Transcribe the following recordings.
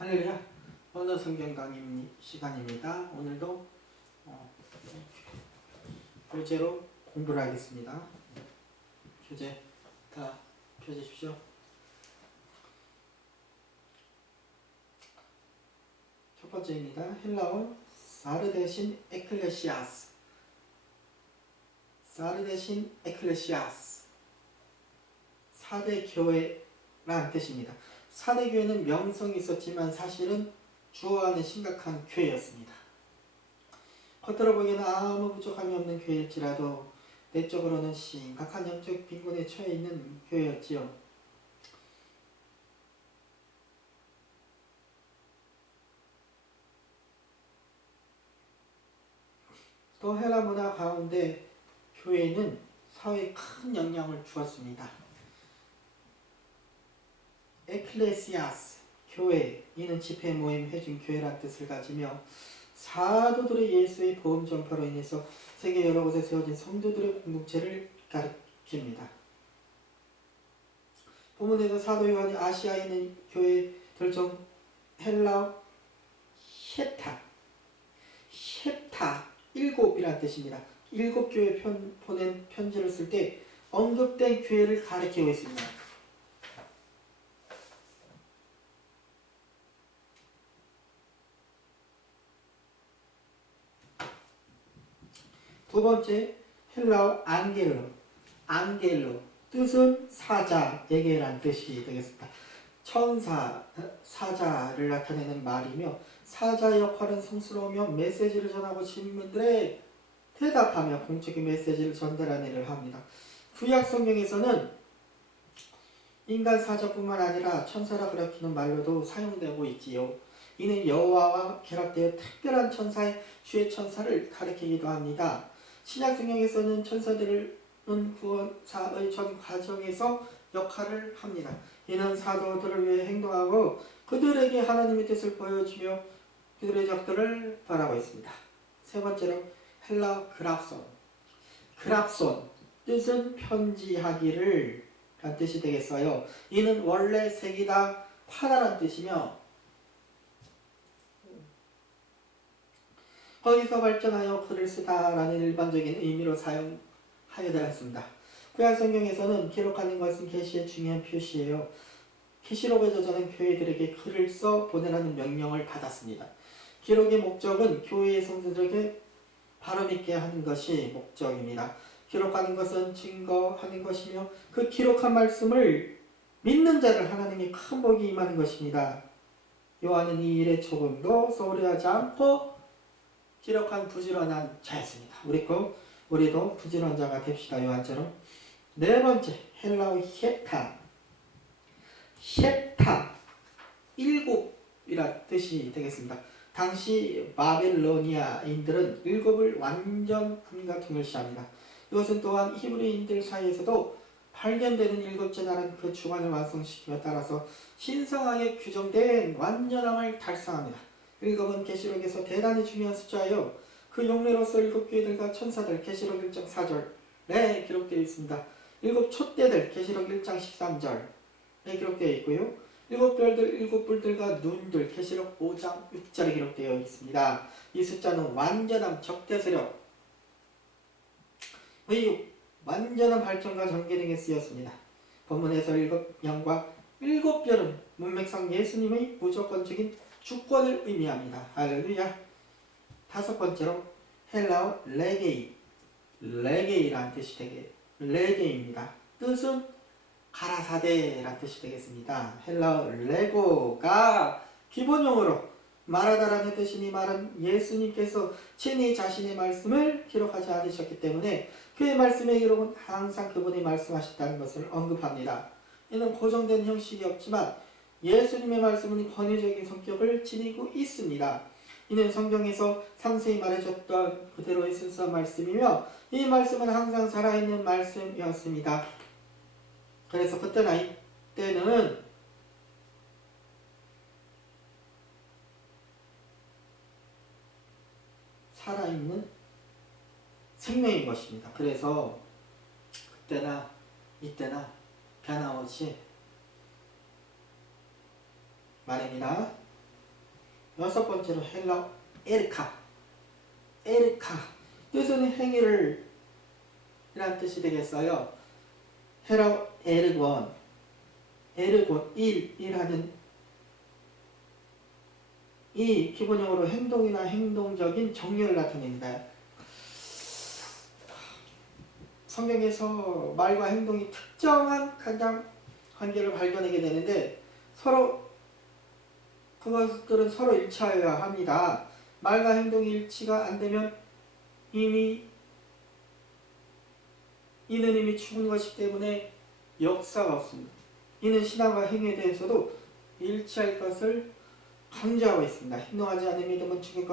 할렐루야. 오늘 성경 강의 시간입니다. 오늘도 교재로 공부를 하겠습니다. 교재 다 펴주십시오. 첫 번째입니다. 헬라어 사르데신 에클레시아스. 사르데신 에클레시아스. 사대 교회라는 뜻입니다. 사대 교회는 명성이 있었지만 사실은 주어하는 심각한 교회였습니다. 겉으로 보기에는 아무 부족함이 없는 교회일지라도 내적으로는 심각한 영적 빈곤에 처해 있는 교회였지요. 또 헬라 문화 가운데 교회는 사회에 큰 영향을 주었습니다. 에클레시아스, 교회, 이는 집회, 모임, 회중, 교회란 뜻을 가지며 사도들의 예수의 복음 전파로 인해서 세계 여러 곳에 세워진 성도들의 공동체를 가리킵니다. 본문에서 사도 요한이 아시아에 있는 교회들 중 헬라어 셰타, 일곱이란 뜻입니다. 일곱 교회 보낸 편지를 쓸 때 언급된 교회를 가리키고 있습니다. 두 번째, 헬라어 앙겔로, 뜻은 사자에게란 뜻이 되겠습니다. 천사, 사자를 나타내는 말이며 사자의 역할은 성스러우며 메시지를 전하고 질문들에 대답하며 공적인 메시지를 전달하는 일을 합니다. 구약 성경에서는 인간 사자뿐만 아니라 천사라 가리키는 말로도 사용되고 있지요. 이는 여호와와 결합되어 특별한 천사의 주의 천사를 가리키기도 합니다. 신약 성경에서는 천사들은 구원 사업의 전 과정에서 역할을 합니다. 이는 사도들을 위해 행동하고 그들에게 하나님의 뜻을 보여주며 그들의 적들을 바라고 있습니다. 세 번째로 헬라어 그랍손 뜻은 편지하기를 란 뜻이 되겠어요. 이는 원래 색이다 파다란 뜻이며 거기서 발전하여 글을 쓰다라는 일반적인 의미로 사용하여 되었습니다. 구약 성경에서는 기록하는 것은 계시의 중요한 표시예요. 계시록의 저자는 교회들에게 글을 써 보내라는 명령을 받았습니다. 기록의 목적은 교회의 성도들에게 바로 믿게 하는 것이 목적입니다. 기록하는 것은 증거하는 것이며 그 기록한 말씀을 믿는 자를 하나님이 큰 복이 임하는 것입니다. 요한은 이 일에 조금도 소홀히하지 않고 기록한 부지런한 자였습니다. 우리도 부지런한 자가 됩시다. 요한처럼. 네 번째, 헬라어 셰타, 일곱이라 뜻이 되겠습니다. 당시 바벨로니아인들은 일곱을 완전함과 동일시합니다. 이것은 또한 히브리인들 사이에서도 발견되는 일곱째 나라는 그 주관을 완성시킴에 따라서 신성하게 규정된 완전함을 달성합니다. 일곱은 계시록에서 대단히 중요한 숫자예요. 그 용례로서 일곱 교회들과 천사들 계시록 1장 4절에 기록되어 있습니다. 일곱 촛대들 계시록 1장 13절에 기록되어 있고요. 일곱 별들, 일곱 불들과 눈들 계시록 5장 6절에 기록되어 있습니다. 이 숫자는 완전함, 적대세력, 완전한 발전과 전개 등에 쓰였습니다. 본문에서 일곱 양과 일곱 별은 문맥상 예수님의 무조건적인 주권을 의미합니다. 할렐루야. 다섯 번째로 헬라어 레게이란 뜻이 레게입니다. 뜻은 가라사대란 뜻이 되겠습니다. 헬라어 레고가 기본용어로 말하다라는 뜻이니 말은 예수님께서 친히 자신의 말씀을 기록하지 않으셨기 때문에 그의 말씀의 기록은 항상 그분이 말씀하셨다는 것을 언급합니다. 이는 고정된 형식이 없지만 예수님의 말씀은 권위적인 성격을 지니고 있습니다. 이는 성경에서 상세히 말해줬던 그대로의 순수한 말씀이며 이 말씀은 항상 살아있는 말씀이었습니다. 그래서 이때는 살아있는 생명인 것입니다. 그래서 그때나 이때나 변함없이 말입니다. 여섯 번째로 헬라어 에르카. 에르카. 뜻은 행위를 이란 뜻이 되겠어요. 헬라어 에르곤. 에르곤, 일하는 이 기본적으로 행동이나 행동적인 정렬을 나타냅니다. 성경에서 말과 행동이 특정한 가장 관계를 발견하게 되는데 서로 그것들은 서로 일치하여야 합니다. 말과 행동이 일치가 안 되면 이는 이미 죽은 것이기 때문에 역사가 없습니다. 이는 신앙과 행위에 대해서도 일치할 것을 강조하고 있습니다. 행동하지 않은 믿음은 죽은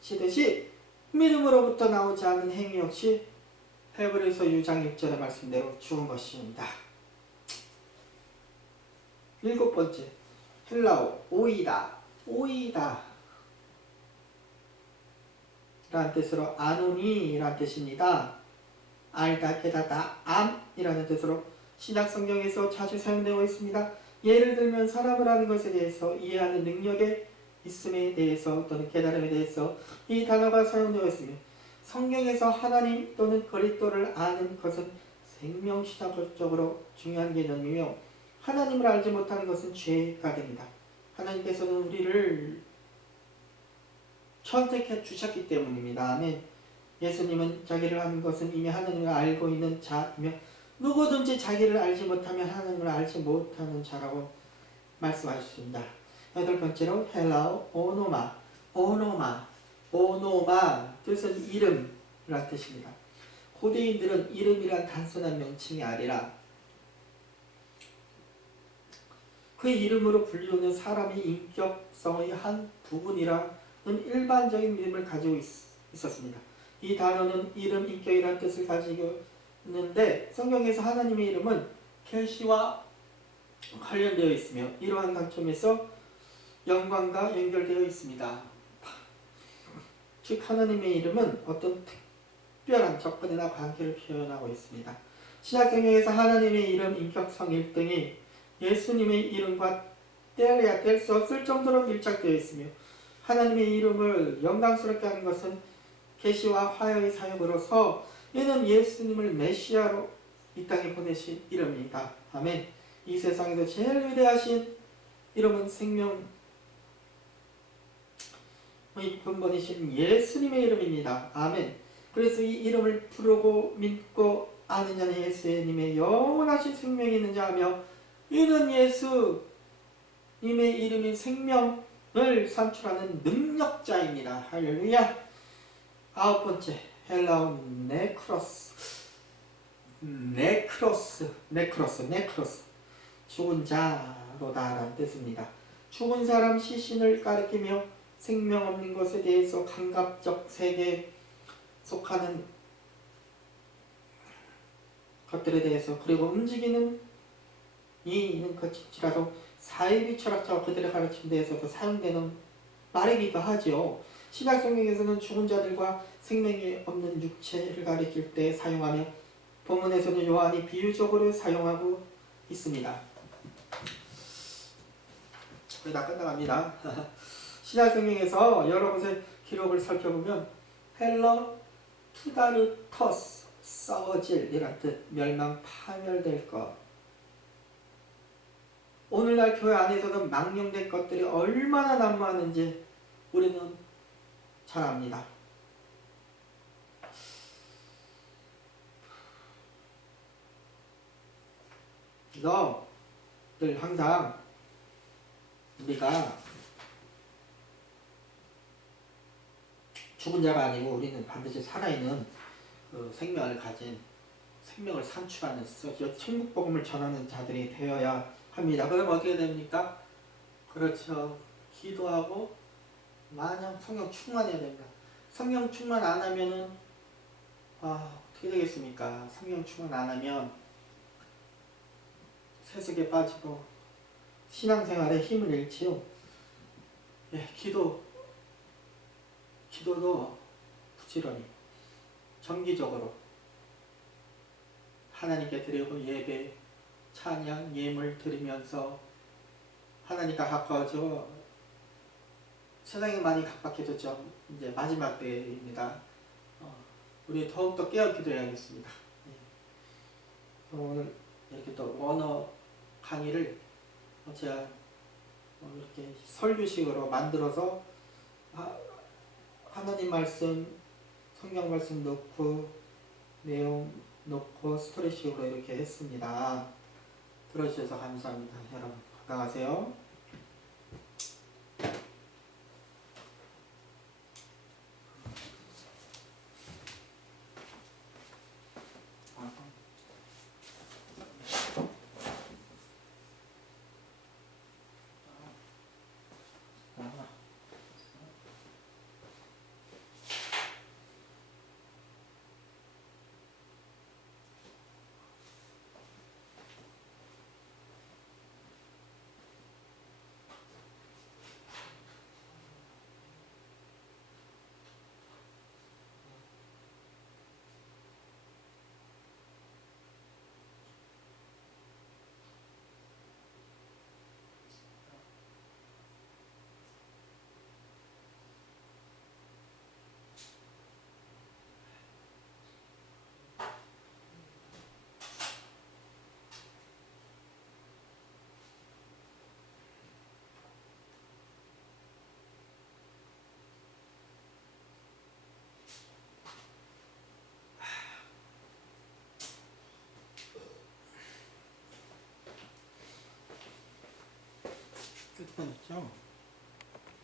것이듯이 믿음으로부터 나오지 않은 행위 역시 헤브리서 6장 6절의 말씀대로 죽은 것입니다. 일곱 번째, 헬라어 오이다. 오이다 라는 뜻으로 아노니라는 뜻입니다. 알다, 깨닫다, 암이라는 뜻으로 신약 성경에서 자주 사용되고 있습니다. 예를 들면 사람을 아는 것에 대해서 이해하는 능력에 있음에 대해서 또는 깨달음에 대해서 이 단어가 사용되고 있으며 성경에서 하나님 또는 그리스도를 아는 것은 생명신학적으로 중요한 개념이며 하나님을 알지 못하는 것은 죄가 됩니다. 하나님께서는 우리를 선택해 주셨기 때문입니다. 아멘. 예수님은 자기를 아는 것은 이미 하나님을 알고 있는 자이며 누구든지 자기를 알지 못하면 하나님을 알지 못하는 자라고 말씀하셨습니다. 여덟 번째로 헬라어 오노마. 오노마 뜻은 이름이란 뜻입니다. 고대인들은 이름이란 단순한 명칭이 아니라 그 이름으로 불리우는 사람의 인격성의 한 부분이라는 일반적인 믿음을 가지고 있었습니다. 이 단어는 이름, 인격이라는 뜻을 가지고 있는데 성경에서 하나님의 이름은 계시와 관련되어 있으며 이러한 관점에서 영광과 연결되어 있습니다. 즉 하나님의 이름은 어떤 특별한 접근이나 관계를 표현하고 있습니다. 신약 성경에서 하나님의 이름, 인격성 1등이 예수님의 이름과 뗄래야 뗄 수 없을 정도로 밀착되어 있으며 하나님의 이름을 영광스럽게 하는 것은 계시와 화요의 사역으로서 이는 예수님을 메시아로 이 땅에 보내신 이름입니다. 아멘. 이 세상에서 제일 위대하신 이름은 생명의 근본이신 예수님의 이름입니다. 아멘. 그래서 이 이름을 부르고 믿고 아는 자는 예수님의 영원하신 생명이 있는 자하며 이는 예수님의 이름인 생명을 산출하는 능력자입니다. 할렐루야. 아홉 번째 헬라어 네크로스 죽은 자로다라는 뜻입니다. 죽은 사람 시신을 가리키며 생명 없는 것에 대해서 감각적 세계에 속하는 것들에 대해서 그리고 움직이는 이는 것일지라도 사이비 철학자와 그들의 가르침에 대해서도 사용되는 말이기도 하지요. 신약 성경에서는 죽은 자들과 생명이 없는 육체를 가리킬 때 사용하며 본문에서는 요한이 비유적으로 사용하고 있습니다. 거의 다 끝나갑니다. 신약 성경에서 여러 곳의 기록을 살펴보면 헬러 푸다르터스 썩어질이란 뜻, 멸망, 파멸될 것. 오늘날 교회 안에서도 망령된 것들이 얼마나 난무하는지 우리는 잘 압니다. 그래서 늘 항상 우리가 죽은 자가 아니고 우리는 반드시 살아있는 그 생명을 가진 생명을 산출하는 천국 복음을 전하는 자들이 되어야 합니다. 그럼 어떻게 됩니까? 그렇죠. 기도하고 마냥 성령 충만해야 됩니다. 성령 충만 안 하면은 어떻게 되겠습니까? 성령 충만 안 하면 세속에 빠지고 신앙생활에 힘을 잃지요. 예, 기도도 부지런히 정기적으로 하나님께 드리고 예배, 찬양, 예물 드리면서 하나님과 가까워져 세상이 많이 각박해졌죠. 이제 마지막 때입니다. 우리 더욱더 깨어 기도해야겠습니다. 오늘 이렇게 또 원어 강의를 제가 이렇게 설교식으로 만들어서 하나님 말씀, 성경 말씀 넣고 내용 넣고 스토리식으로 이렇게 했습니다. 들어주셔서 감사합니다. 여러분 건강하세요. 끝났죠?